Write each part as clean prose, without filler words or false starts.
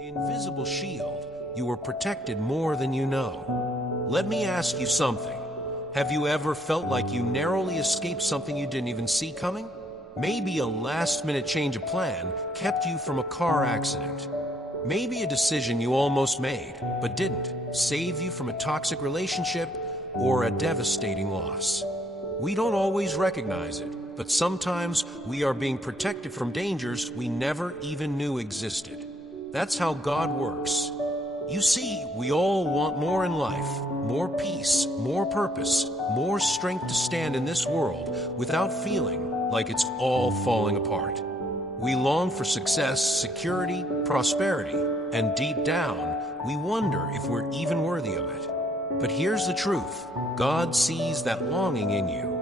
The invisible shield, you are protected more than you know. Let me ask you something. Have you ever felt like you narrowly escaped something you didn't even see coming? Maybe a last-minute change of plan kept you from a car accident. Maybe a decision you almost made, but didn't, save you from a toxic relationship or a devastating loss. We don't always recognize it, but sometimes we are being protected from dangers we never even knew existed. That's how God works. You see, we all want more in life, more peace, more purpose, more strength to stand in this world without feeling like it's all falling apart. We long for success, security, prosperity, and deep down, we wonder if we're even worthy of it. But here's the truth. God sees that longing in you.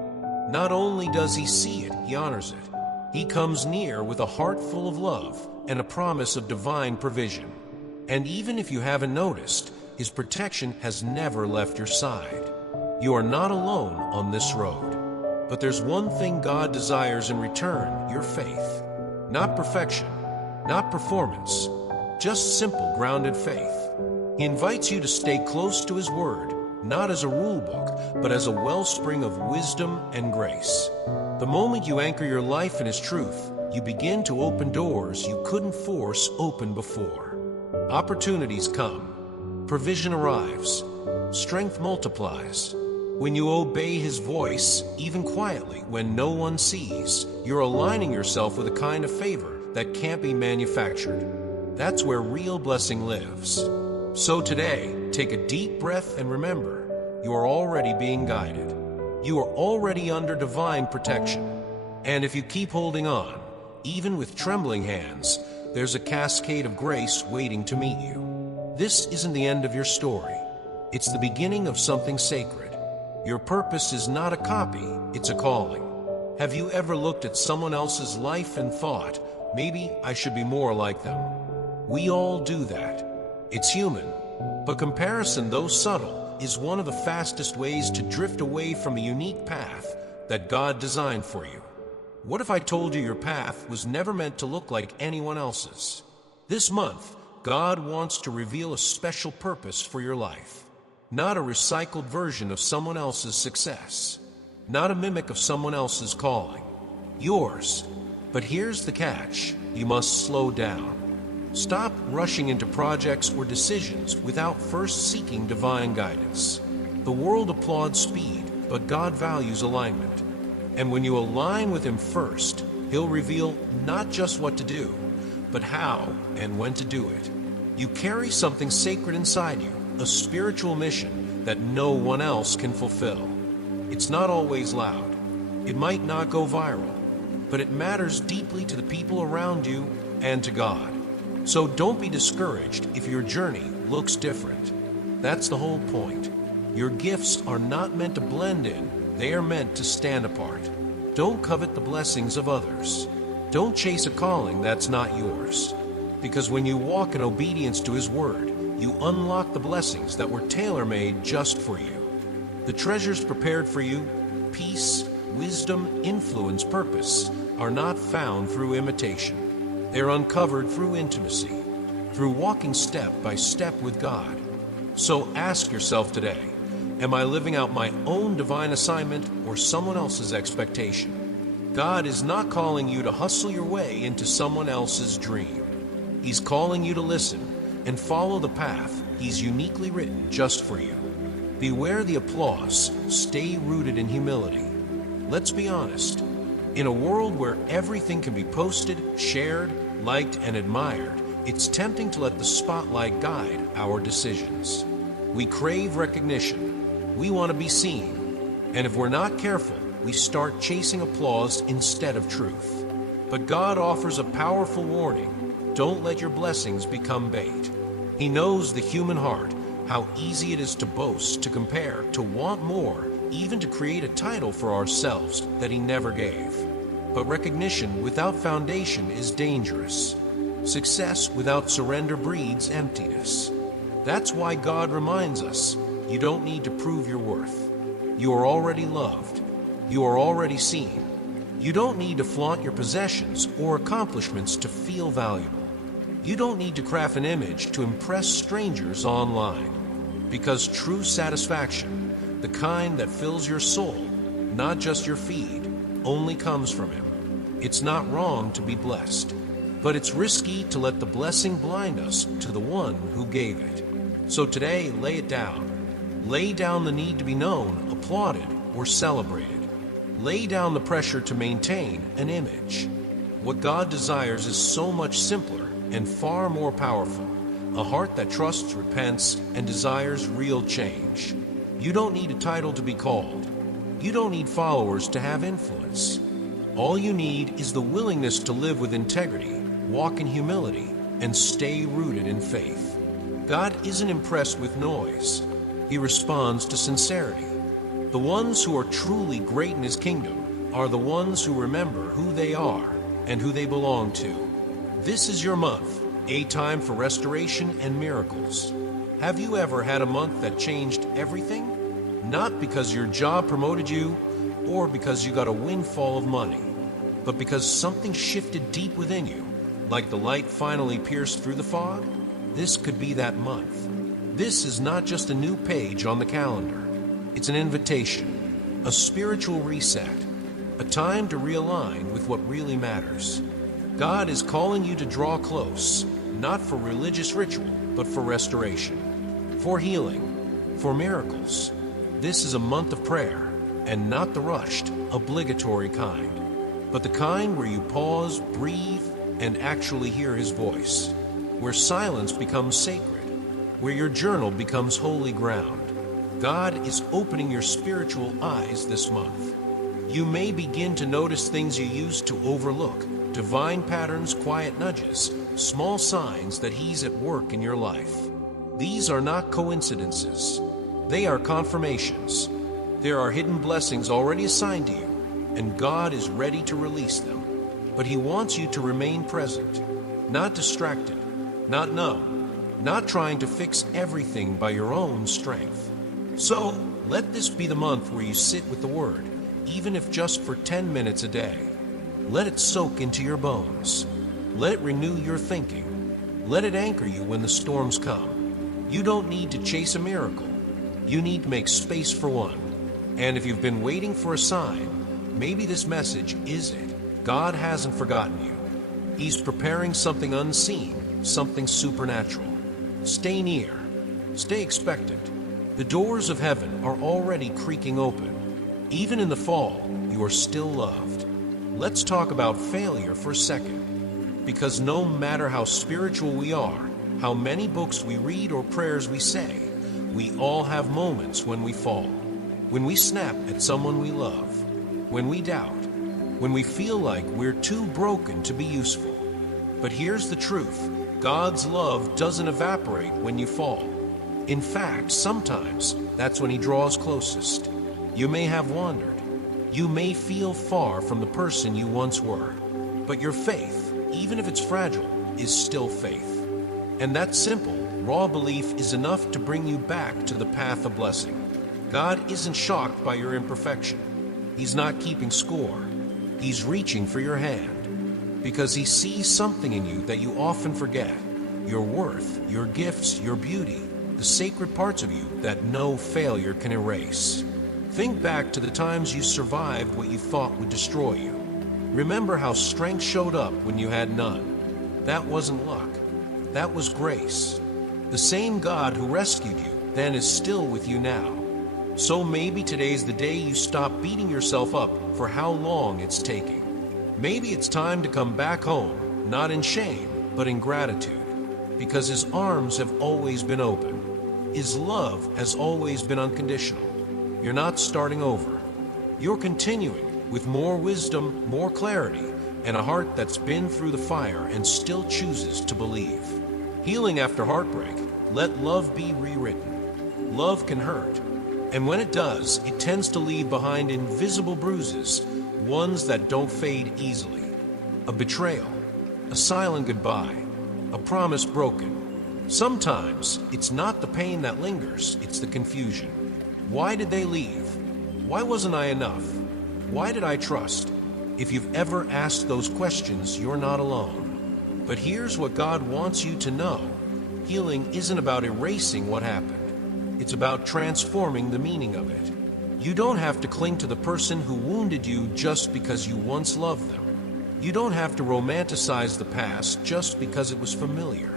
Not only does He see it, He honors it. He comes near with a heart full of love and a promise of divine provision. And even if you haven't noticed, His protection has never left your side. You are not alone on this road. But there's one thing God desires in return, your faith. Not perfection, not performance, just simple, grounded faith. He invites you to stay close to His Word, not as a rule book, but as a wellspring of wisdom and grace. The moment you anchor your life in His truth, you begin to open doors you couldn't force open before. Opportunities come, provision arrives, strength multiplies. When you obey His voice, even quietly, when no one sees, you're aligning yourself with a kind of favor that can't be manufactured. That's where real blessing lives. So today, take a deep breath and remember, you are already being guided. You are already under divine protection. And if you keep holding on, even with trembling hands, there's a cascade of grace waiting to meet you. This isn't the end of your story. It's the beginning of something sacred. Your purpose is not a copy, it's a calling. Have you ever looked at someone else's life and thought, maybe I should be more like them? We all do that. It's human. But comparison, though subtle, is one of the fastest ways to drift away from a unique path that God designed for you. What if I told you your path was never meant to look like anyone else's? This month, God wants to reveal a special purpose for your life. Not a recycled version of someone else's success. Not a mimic of someone else's calling. Yours. But here's the catch. You must slow down. Stop rushing into projects or decisions without first seeking divine guidance. The world applauds speed, but God values alignment. And when you align with Him first, He'll reveal not just what to do, but how and when to do it. You carry something sacred inside you, a spiritual mission that no one else can fulfill. It's not always loud. It might not go viral, but it matters deeply to the people around you and to God. So don't be discouraged if your journey looks different. That's the whole point. Your gifts are not meant to blend in. They are meant to stand apart. Don't covet the blessings of others. Don't chase a calling that's not yours. Because when you walk in obedience to His Word, you unlock the blessings that were tailor-made just for you. The treasures prepared for you, peace, wisdom, influence, purpose, are not found through imitation. They're uncovered through intimacy, through walking step by step with God. So ask yourself today, am I living out my own divine assignment or someone else's expectation? God is not calling you to hustle your way into someone else's dream. He's calling you to listen and follow the path He's uniquely written just for you. Beware the applause. Stay rooted in humility. Let's be honest. In a world where everything can be posted, shared, liked, and admired, it's tempting to let the spotlight guide our decisions. We crave recognition. We want to be seen. And if we're not careful, we start chasing applause instead of truth. But God offers a powerful warning. Don't let your blessings become bait. He knows the human heart, how easy it is to boast, to compare, to want more, even to create a title for ourselves that He never gave. But recognition without foundation is dangerous. Success without surrender breeds emptiness. That's why God reminds us, you don't need to prove your worth. You are already loved. You are already seen. You don't need to flaunt your possessions or accomplishments to feel valuable. You don't need to craft an image to impress strangers online, because true satisfaction, the kind that fills your soul, not just your feed, only comes from Him. It's not wrong to be blessed, but it's risky to let the blessing blind us to the one who gave it. So today, lay it down. Lay down the need to be known, applauded, or celebrated. Lay down the pressure to maintain an image. What God desires is so much simpler and far more powerful. A heart that trusts, repents, and desires real change. You don't need a title to be called. You don't need followers to have influence. All you need is the willingness to live with integrity, walk in humility, and stay rooted in faith. God isn't impressed with noise. He responds to sincerity. The ones who are truly great in His kingdom are the ones who remember who they are and who they belong to. This is your month, a time for restoration and miracles. Have you ever had a month that changed everything? Not because your job promoted you or because you got a windfall of money, but because something shifted deep within you, like the light finally pierced through the fog. This could be that month. This is not just a new page on the calendar. It's an invitation, a spiritual reset, a time to realign with what really matters. God is calling you to draw close, not for religious ritual, but for restoration, for healing, for miracles. This is a month of prayer, and not the rushed, obligatory kind, but the kind where you pause, breathe, and actually hear His voice, where silence becomes sacred, where your journal becomes holy ground. God is opening your spiritual eyes this month. You may begin to notice things you used to overlook, divine patterns, quiet nudges, small signs that He's at work in your life. These are not coincidences. They are confirmations. There are hidden blessings already assigned to you, and God is ready to release them. But He wants you to remain present, not distracted, not numb, not trying to fix everything by your own strength. So, let this be the month where you sit with the Word, even if just for 10 minutes a day. Let it soak into your bones. Let it renew your thinking. Let it anchor you when the storms come. You don't need to chase a miracle. You need to make space for one. And if you've been waiting for a sign, maybe this message is it. God hasn't forgotten you. He's preparing something unseen, something supernatural. Stay near. Stay expectant. The doors of heaven are already creaking open. Even in the fall, you are still loved. Let's talk about failure for a second. Because no matter how spiritual we are, how many books we read or prayers we say, we all have moments when we fall. When we snap at someone we love. When we doubt. When we feel like we're too broken to be useful. But here's the truth. God's love doesn't evaporate when you fall. In fact, sometimes that's when He draws closest. You may have wandered. You may feel far from the person you once were. But your faith, even if it's fragile, is still faith. And that simple, raw belief is enough to bring you back to the path of blessing. God isn't shocked by your imperfection. He's not keeping score. He's reaching for your hand. Because He sees something in you that you often forget. Your worth, your gifts, your beauty. The sacred parts of you that no failure can erase. Think back to the times you survived what you thought would destroy you. Remember how strength showed up when you had none. That wasn't luck. That was grace. The same God who rescued you then is still with you now. So maybe today's the day you stop beating yourself up for how long it's taking. Maybe it's time to come back home, not in shame, but in gratitude. Because His arms have always been open. His love has always been unconditional. You're not starting over. You're continuing with more wisdom, more clarity, and a heart that's been through the fire and still chooses to believe. Healing after heartbreak, let love be rewritten. Love can hurt, and when it does, it tends to leave behind invisible bruises, ones that don't fade easily. A betrayal, a silent goodbye, a promise broken. Sometimes it's not the pain that lingers, it's the confusion. Why did they leave? Why wasn't I enough? Why did I trust? If you've ever asked those questions, you're not alone. But here's what God wants you to know. Healing isn't about erasing what happened. It's about transforming the meaning of it. You don't have to cling to the person who wounded you just because you once loved them. You don't have to romanticize the past just because it was familiar.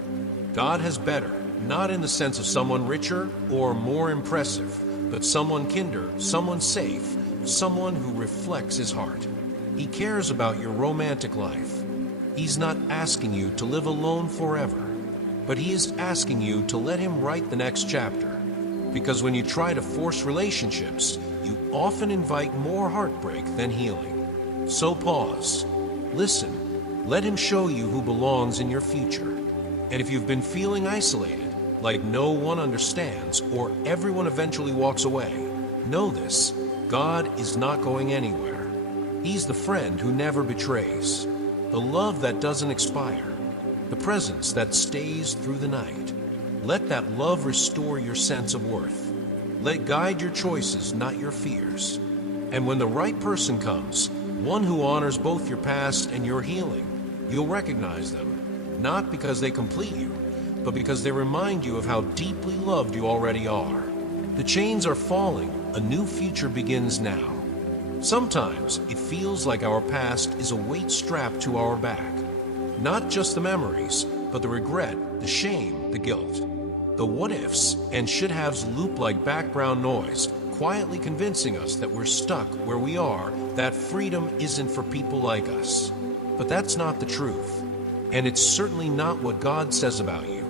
God has better, not in the sense of someone richer or more impressive, but someone kinder, someone safe, someone who reflects his heart. He cares about your romantic life. He's not asking you to live alone forever, but he is asking you to let him write the next chapter. Because when you try to force relationships, you often invite more heartbreak than healing. So pause, listen, let him show you who belongs in your future. And if you've been feeling isolated, like no one understands or everyone eventually walks away, know this, God is not going anywhere. He's the friend who never betrays, the love that doesn't expire, the presence that stays through the night. Let that love restore your sense of worth. Let it guide your choices, not your fears. And when the right person comes, one who honors both your past and your healing, you'll recognize them, not because they complete you, but because they remind you of how deeply loved you already are. The chains are falling, a new future begins now. Sometimes it feels like our past is a weight strapped to our back. Not just the memories, but the regret, the shame, the guilt. The what-ifs and should-haves loop like background noise, quietly convincing us that we're stuck where we are, that freedom isn't for people like us. But that's not the truth. And it's certainly not what God says about you.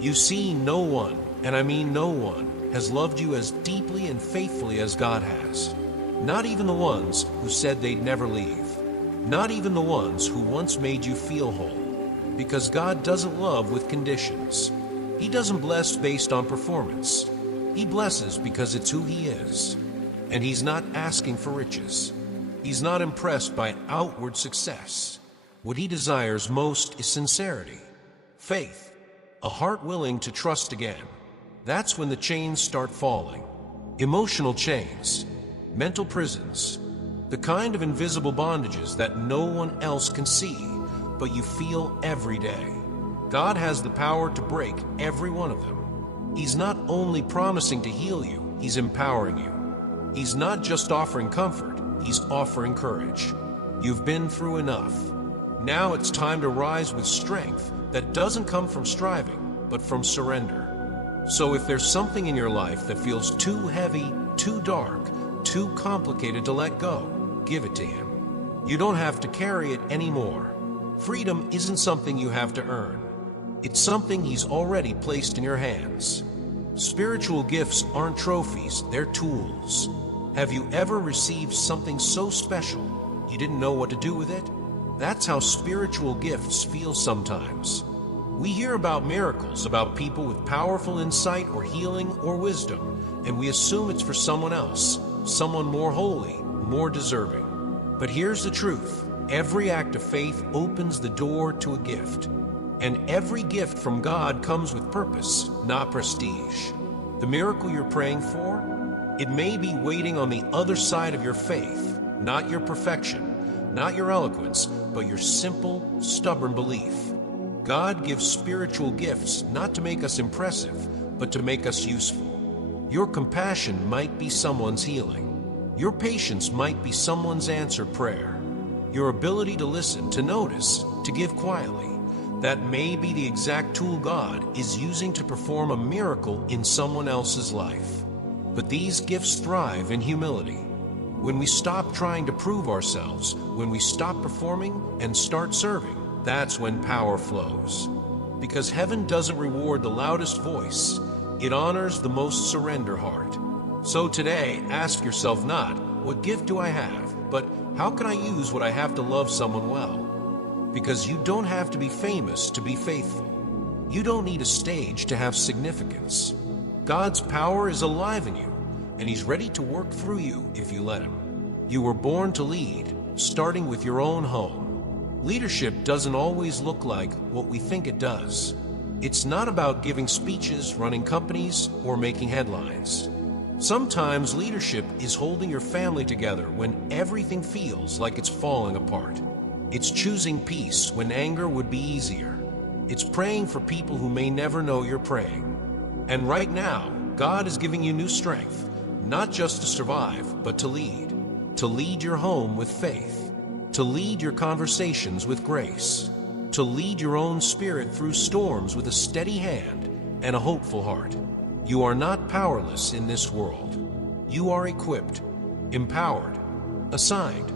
You see, no one, and I mean no one, has loved you as deeply and faithfully as God has. Not even the ones who said they'd never leave. Not even the ones who once made you feel whole. Because God doesn't love with conditions. He doesn't bless based on performance. He blesses because it's who he is. And he's not asking for riches. He's not impressed by outward success. What he desires most is sincerity, faith, a heart willing to trust again. That's when the chains start falling. Emotional chains, mental prisons, the kind of invisible bondages that no one else can see, but you feel every day. God has the power to break every one of them. He's not only promising to heal you, he's empowering you. He's not just offering comfort, he's offering courage. You've been through enough. Now it's time to rise with strength that doesn't come from striving, but from surrender. So if there's something in your life that feels too heavy, too dark, too complicated to let go, give it to him. You don't have to carry it anymore. Freedom isn't something you have to earn. It's something he's already placed in your hands. Spiritual gifts aren't trophies, they're tools. Have you ever received something so special you didn't know what to do with it? That's how spiritual gifts feel sometimes. We hear about miracles, about people with powerful insight or healing or wisdom, and we assume it's for someone else, someone more holy, more deserving. But here's the truth. Every act of faith opens the door to a gift. And every gift from God comes with purpose, not prestige. The miracle you're praying for, it may be waiting on the other side of your faith, not your perfection, not your eloquence, but your simple, stubborn belief. God gives spiritual gifts not to make us impressive, but to make us useful. Your compassion might be someone's healing. Your patience might be someone's answered prayer. Your ability to listen, to notice, to give quietly, that may be the exact tool God is using to perform a miracle in someone else's life. But these gifts thrive in humility. When we stop trying to prove ourselves, when we stop performing and start serving, that's when power flows. Because heaven doesn't reward the loudest voice, it honors the most surrender heart. So today, ask yourself not, what gift do I have, but how can I use what I have to love someone well? Because you don't have to be famous to be faithful. You don't need a stage to have significance. God's power is alive in you, and he's ready to work through you if you let him. You were born to lead, starting with your own home. Leadership doesn't always look like what we think it does. It's not about giving speeches, running companies, or making headlines. Sometimes leadership is holding your family together when everything feels like it's falling apart. It's choosing peace when anger would be easier. It's praying for people who may never know you're praying. And right now, God is giving you new strength, not just to survive, but to lead. To lead your home with faith. To lead your conversations with grace. To lead your own spirit through storms with a steady hand and a hopeful heart. You are not powerless in this world. You are equipped, empowered, assigned.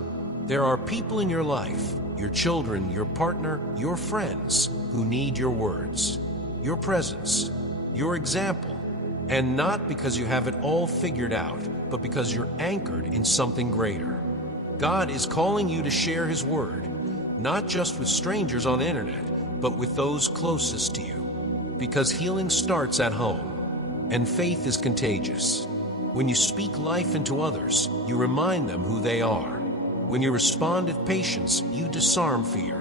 There are people in your life, your children, your partner, your friends, who need your words, your presence, your example, and not because you have it all figured out, but because you're anchored in something greater. God is calling you to share His word, not just with strangers on the internet, but with those closest to you. Because healing starts at home, and faith is contagious. When you speak life into others, you remind them who they are. When you respond with patience, you disarm fear.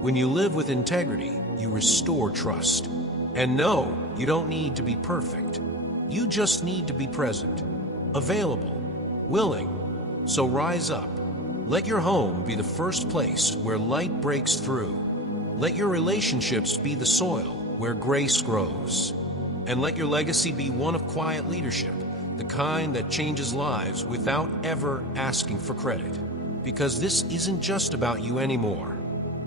When you live with integrity, you restore trust. And no, you don't need to be perfect. You just need to be present, available, willing. So rise up. Let your home be the first place where light breaks through. Let your relationships be the soil where grace grows. And let your legacy be one of quiet leadership, the kind that changes lives without ever asking for credit. Because this isn't just about you anymore.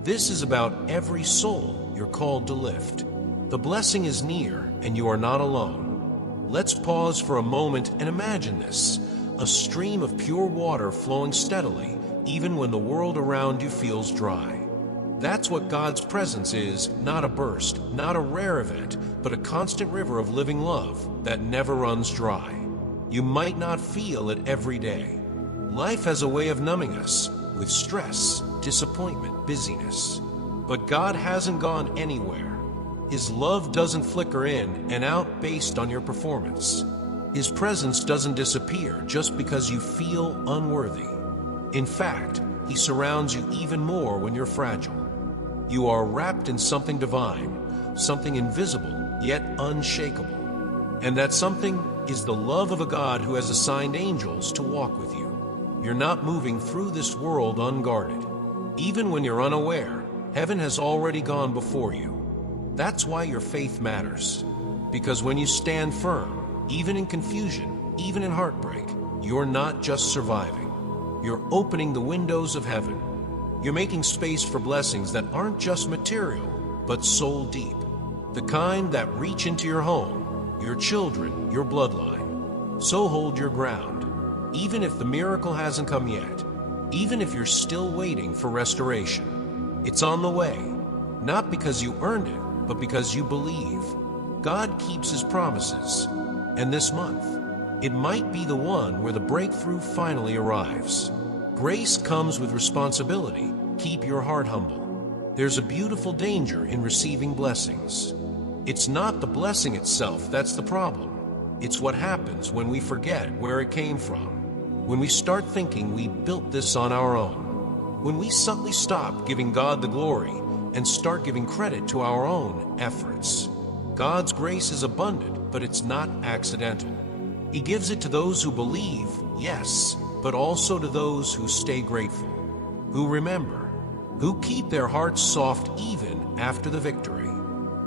This is about every soul you're called to lift. The blessing is near, and you are not alone. Let's pause for a moment and imagine this: a stream of pure water flowing steadily, even when the world around you feels dry. That's what God's presence is, not a burst, not a rare event, but a constant river of living love that never runs dry. You might not feel it every day. Life has a way of numbing us with stress, disappointment, busyness. But God hasn't gone anywhere. His love doesn't flicker in and out based on your performance. His presence doesn't disappear just because you feel unworthy. In fact, He surrounds you even more when you're fragile. You are wrapped in something divine, something invisible yet unshakable. And that something is the love of a God who has assigned angels to walk with you. You're not moving through this world unguarded. Even when you're unaware, heaven has already gone before you. That's why your faith matters. Because when you stand firm, even in confusion, even in heartbreak, you're not just surviving. You're opening the windows of heaven. You're making space for blessings that aren't just material, but soul deep. The kind that reach into your home, your children, your bloodline. So hold your ground. Even if the miracle hasn't come yet, even if you're still waiting for restoration, it's on the way, not because you earned it, but because you believe. God keeps His promises, and this month, it might be the one where the breakthrough finally arrives. Grace comes with responsibility. Keep your heart humble. There's a beautiful danger in receiving blessings. It's not the blessing itself that's the problem. It's what happens when we forget where it came from. When we start thinking we built this on our own. When we suddenly stop giving God the glory and start giving credit to our own efforts. God's grace is abundant, but it's not accidental. He gives it to those who believe, yes, but also to those who stay grateful, who remember, who keep their hearts soft even after the victory.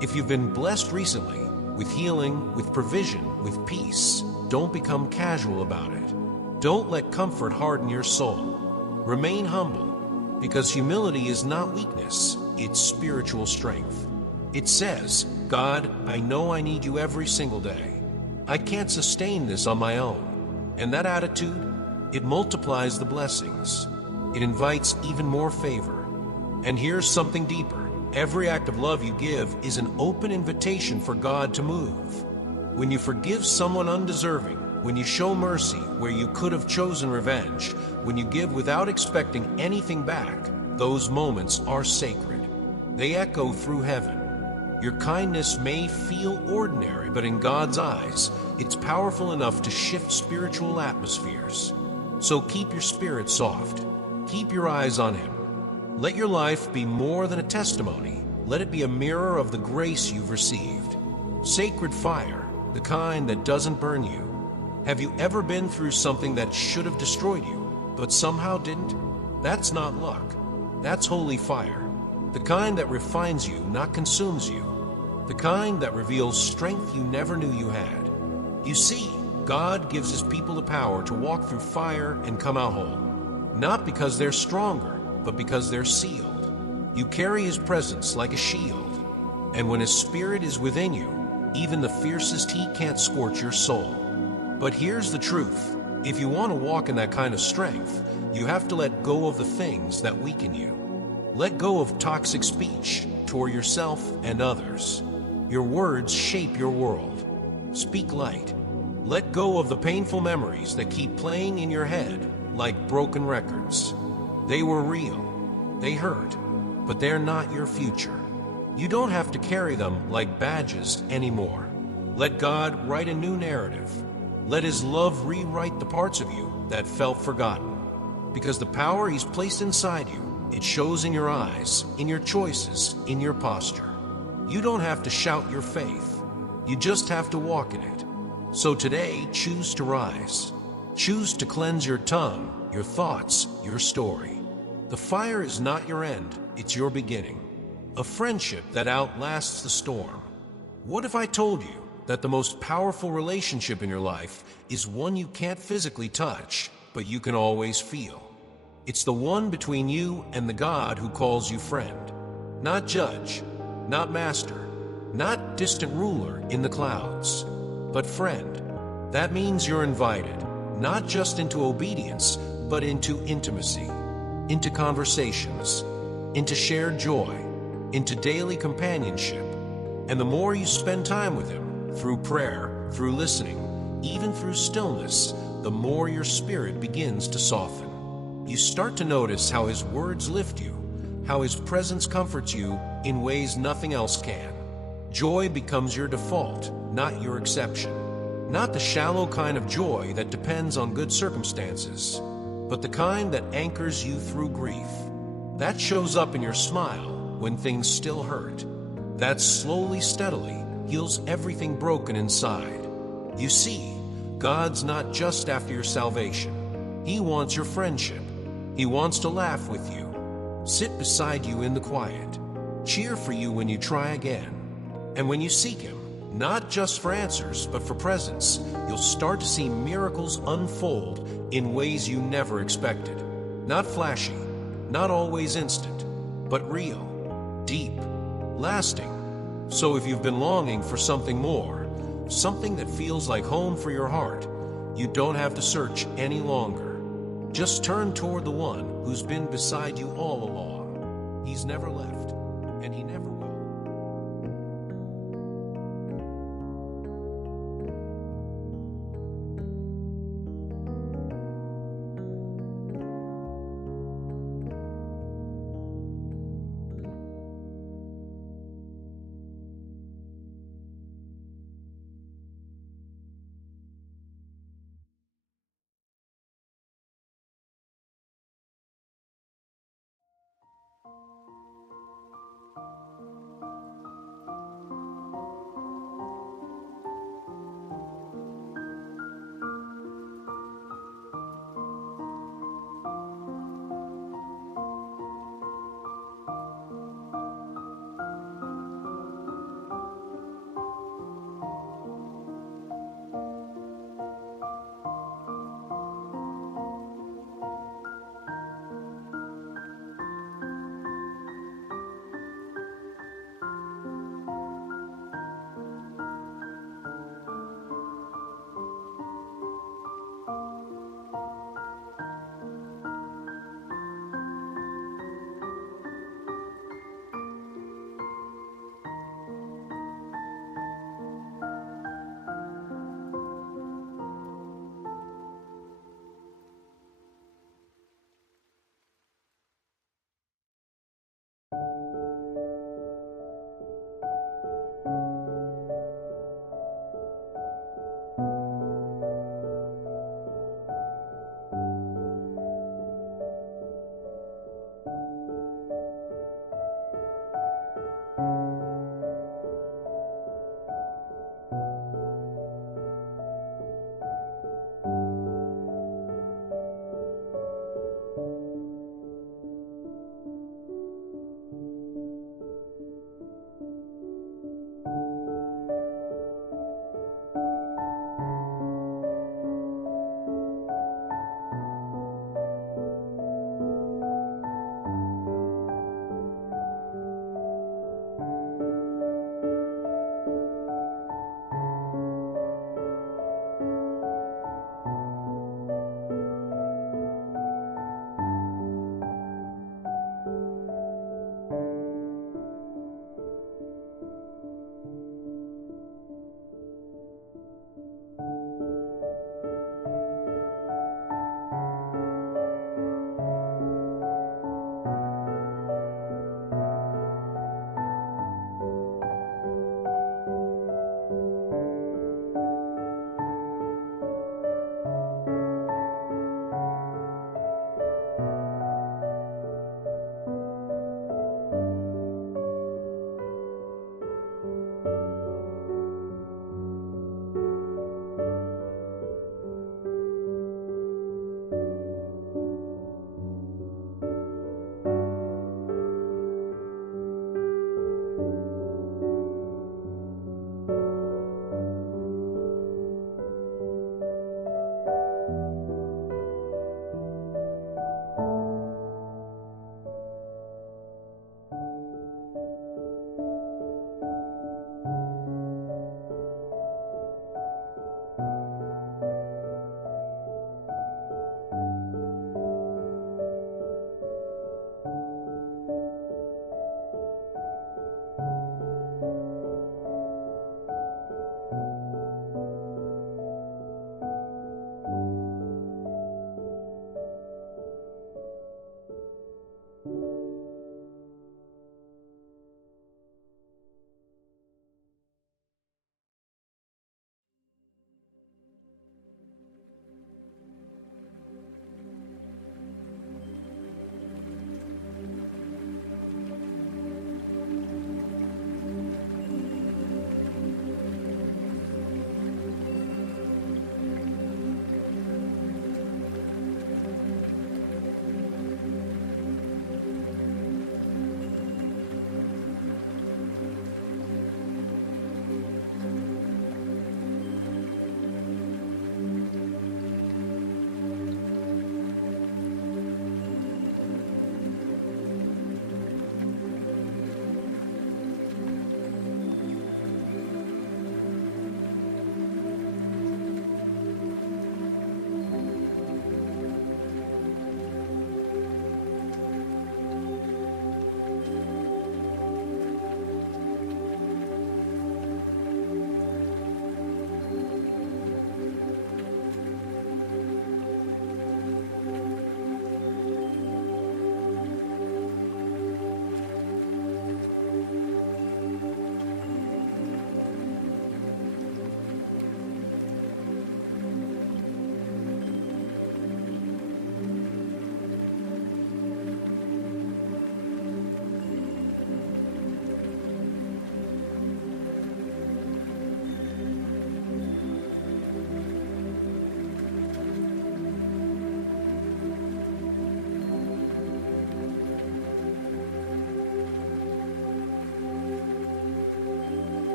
If you've been blessed recently with healing, with provision, with peace, don't become casual about it. Don't let comfort harden your soul. Remain humble, because humility is not weakness, it's spiritual strength. It says, God, I know I need you every single day. I can't sustain this on my own. And that attitude, it multiplies the blessings. It invites even more favor. And here's something deeper. Every act of love you give is an open invitation for God to move. When you forgive someone undeserving, when you show mercy where you could have chosen revenge, when you give without expecting anything back, those moments are sacred. They echo through heaven. Your kindness may feel ordinary, but in God's eyes, it's powerful enough to shift spiritual atmospheres. So keep your spirit soft. Keep your eyes on Him. Let your life be more than a testimony. Let it be a mirror of the grace you've received. Sacred fire, the kind that doesn't burn you. Have you ever been through something that should have destroyed you, but somehow didn't? That's not luck. That's holy fire. The kind that refines you, not consumes you. The kind that reveals strength you never knew you had. You see, God gives his people the power to walk through fire and come out whole. Not because they're stronger, but because they're sealed. You carry his presence like a shield. And when his spirit is within you, even the fiercest heat can't scorch your soul. But here's the truth. If you want to walk in that kind of strength, you have to let go of the things that weaken you. Let go of toxic speech toward yourself and others. Your words shape your world. Speak light. Let go of the painful memories that keep playing in your head like broken records. They were real. They hurt. But they're not your future. You don't have to carry them like badges anymore. Let God write a new narrative. Let his love rewrite the parts of you that felt forgotten. Because the power he's placed inside you, it shows in your eyes, in your choices, in your posture. You don't have to shout your faith. You just have to walk in it. So today, choose to rise. Choose to cleanse your tongue, your thoughts, your story. The fire is not your end, it's your beginning. A friendship that outlasts the storm. What if I told you that the most powerful relationship in your life is one you can't physically touch, but you can always feel? It's the one between you and the God who calls you friend. Not judge, not master, not distant ruler in the clouds, but friend. That means you're invited, not just into obedience, but into intimacy, into conversations, into shared joy, into daily companionship. And the more you spend time with him, through prayer, through listening, even through stillness, the more your spirit begins to soften. You start to notice how his words lift you, how his presence comforts you in ways nothing else can. Joy becomes your default, not your exception. Not the shallow kind of joy that depends on good circumstances, but the kind that anchors you through grief. That shows up in your smile when things still hurt. That slowly, steadily heals everything broken inside. You see, God's not just after your salvation. He wants your friendship. He wants to laugh with you, sit beside you in the quiet, cheer for you when you try again. And when you seek him, not just for answers, but for presence, you'll start to see miracles unfold in ways you never expected. Not flashy, not always instant, but real, deep, lasting. So if you've been longing for something more, something that feels like home for your heart, you don't have to search any longer. Just turn toward the one who's been beside you all along. He's never left, and he